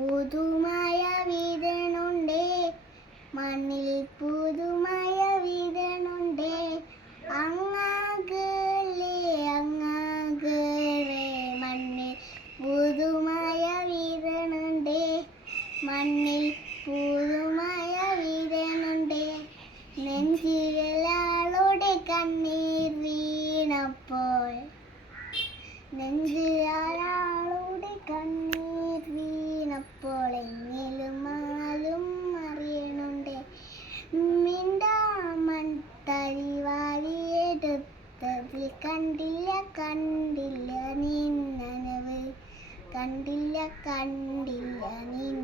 പുതുമയ വീതനുണ്ടേ. മണ്ണിൽ പുതുമയ വീതനുണ്ടേ. അങ്ങാകലേ അങ്ങാകലേ മണ്ണിൽ പുതുമയ വീതനുണ്ടേ. മണ്ണിൽ പുതുമയ വീതനുണ്ടേ. നെഞ്ചിലാളുടെ കണ്ണീർ വീണപ്പോൾ. നെഞ്ചിലാളുടെ കണ്ണീർ തരിവാളിയെടുത്തതിൽ കണ്ടില്ല കണ്ടില്ല നിന്നനവ് കണ്ടില്ല കണ്ടില്ല നിൻ